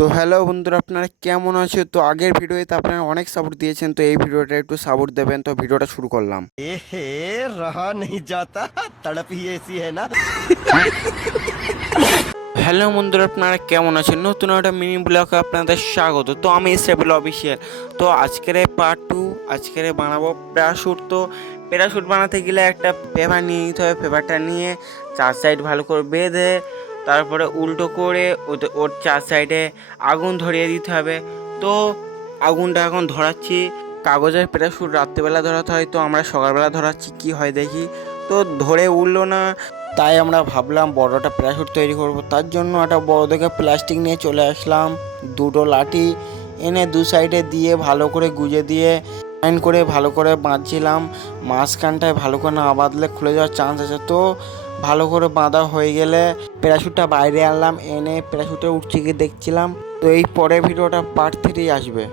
তো হ্যালো বন্ধুরা, আপনারা কেমন আছে? তো আগের ভিডিওতে আপনারা অনেক সাপোর্ট দিয়েছেন, তো এই ভিডিওটা একটু সাপোর্ট দেবেন। তো ভিডিওটা শুরু করলাম। रहा नहीं जाता। तड़प ही ऐसी है ना। হ্যালো বন্ধুরা, আপনারা কেমন আছেন? নতুন একটা মিনি ব্লগে আপনাদের স্বাগত। তো আমি স্টেবল অফিসিয়াল। তো আজকের পার্ট 2 আজকের বানাবো প্যারাশুট। তো প্যারাশুট বানাতে গেলে একটা পেপার নিয়ে নিতে হবে। পেপারটা নিয়ে চার সাইড ভালো করে বেঁধে তারপরে উল্টো করে ওর চার সাইডে আগুন ধরিয়ে দিতে হবে। তো আগুনটা এখন ধরাচ্ছি। কাগজের প্যারাশুট রাত্রেবেলা ধরাতে হয়, তো আমরা সকালবেলা ধরাচ্ছি, কি হয় দেখি। তো ধরে উঠলো না, তাই আমরা ভাবলাম বড়টা প্যারাশুট তৈরি করব। তার জন্য একটা বড় দেখে প্লাস্টিক নিয়ে চলে আসলাম। দুটো লাঠি এনে দু সাইডে দিয়ে ভালো করে গুজে দিয়ে লাইন করে ভালো করে বাঁধছিলাম। মাঝখানটায় ভালো করে না বাঁধলে খুলে যাওয়ার চান্স আছে। তো ভালো করে বাঁধা হয়ে গেলে প্যারাশুটটা বাইরে আনলাম, এনে প্যারাশুটে উঠছে গিয়ে দেখছিলাম। তো এই পরের ভিডিওটা পার্ট 3 আসবে।